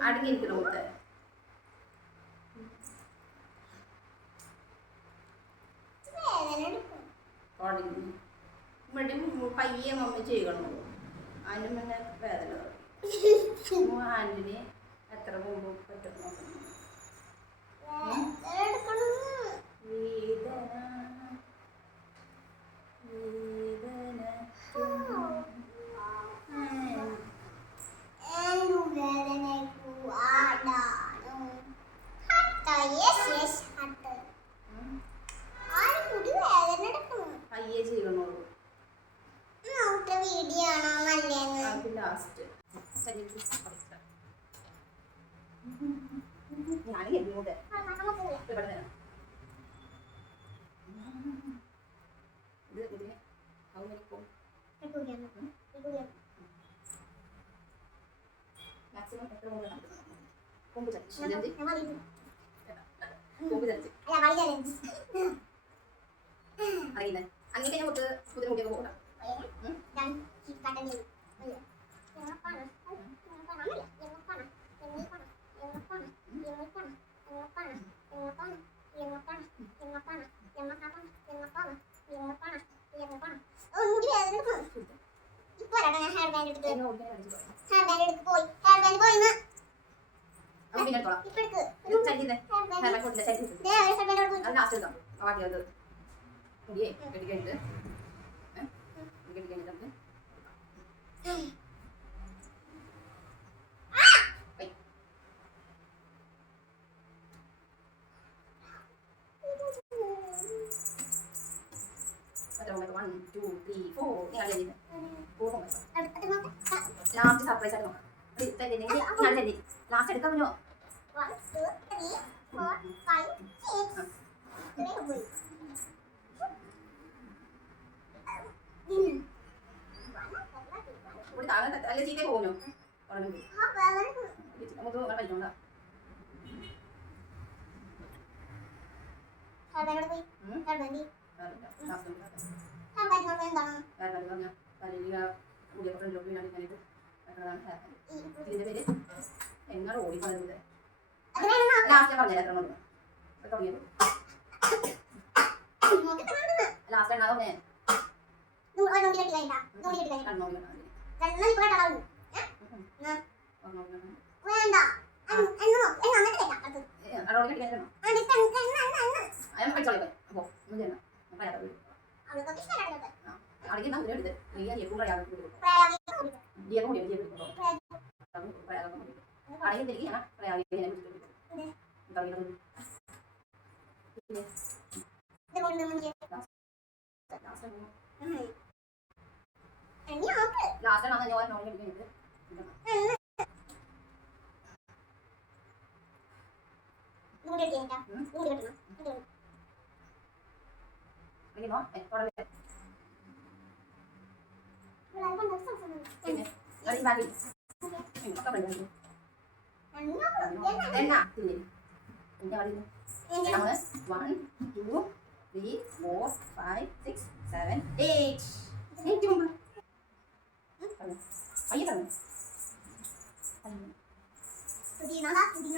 അടങ്ങിയിരിക്കണം മുത്തേ. വേദന എടുക്കും തുടങ്ങി ഇവിടെ പയ്യെ മമ്മി ചെയ്യണം? അതിന് മുന്നേ വേദന തുടങ്ങി എത്ര മുമ്പ് പറ്റും നോക്കണം ലാസ്റ്റ് ഞാൻ എങ്ങോട്ട് ഇവിടെ തരാം ഇത് ഇതിന് how many comb? maximum എത്ര comb ചലിച്ച്. ഇതെന്ത്? comb ചലിച്ച്. അറിയില്ലേ? അങ്ങനെ നമുക്ക് കുതിര മുടിയൊക്കെ പോകണം ഇപ്പൊ ഞാൻ ഹെയർ ബാൻഡ് എടുത്ത്. ഹെയർ ബാൻഡ് എടുത്ത് പോയി. ഹെയർ ബാൻഡ് പോയി കെട്ടി? കെട്ടി? One, two, three, four. ഇങ്ങനെ ചെയ്യുന്നത്. Four മുമ്പ്. ലാസ്റ്റ് സർപ്രൈസ് ആയിട്ട് നോക്കാം ഇത് തരുന്നെങ്കിൽ ഞാൻ തരുന്നില്ല ലാസ്റ്റ് എടുക്കാൻ പറ്റുമോ One, two, three, four, five, six. ഇത്രയും പോയി. ഉം. ഇവിടെ താഴെ അല്ലെ ചീത്തേ പോകുന്നു ഉടനെ ആ വേദന നമുക്ക് വേറെ പറ്റുന്നുണ്ടോ ഹെയർ ബാൻഡ് പോയി ഉം. Hair band last hair band കൊണ്ട് എന്താണ് വേറെ പറ്റുക പറഞ്ഞാൽ ഫ്രണ്ടിലോട്ട് വീണാൽ ഞാനിത് എത്രയാണ് hair band. ഈ ഇതിന്റെ പേര് എങ്ങനെ ഓടി പറയുന്നത് ലാസ്റ്റ് പറഞ്ഞത് എത്ര ഉണ്ട് തുടങ്ങിയത്. ലാസ്റ്റ് എണ്ണ പറഞ്ഞേ നൂറ് നൂറ് കെട്ടി കഴിഞ്ഞാ നൂറ് കെട്ടി കഴിഞ്ഞാ കണ്ണോ വെള്ളം ഇപ്പൊ കേട്ടാളൂ വേണ്ട അയാൾ കഴിച്ചോളി അപ്പോൾ ഒന്നും ചെയ്യണം പറയാതെ അവൾക്കൊക്കെ ഇഷ്ടമല്ല അടങ്ങി നമ്മൾ എടുത്ത് നീ എപ്പോൾ പറയാതെ പ്രായോഗിക ഡിയൊക്കെ മുടി ഡിയൊക്കെ കൊടുക്കും പറയാതെ അടങ്ങി തിരികെ പറയാതെ തുടങ്ങിയത് ഇത് കൊണ്ട് മുഞ്ചി എണ്ണ നോക്ക് ലാസ്റ്റ് ആണ് ഞാൻ നോക്കി എടുക്കുന്നത് എണ്ണ നൂറ് കെട്ടി കഴിഞ്ഞാ നമ്മൾ one two three four five six seven eight eight മുമ്പ് അയ്യ പറഞ്ഞു പുതിയ പുതിയ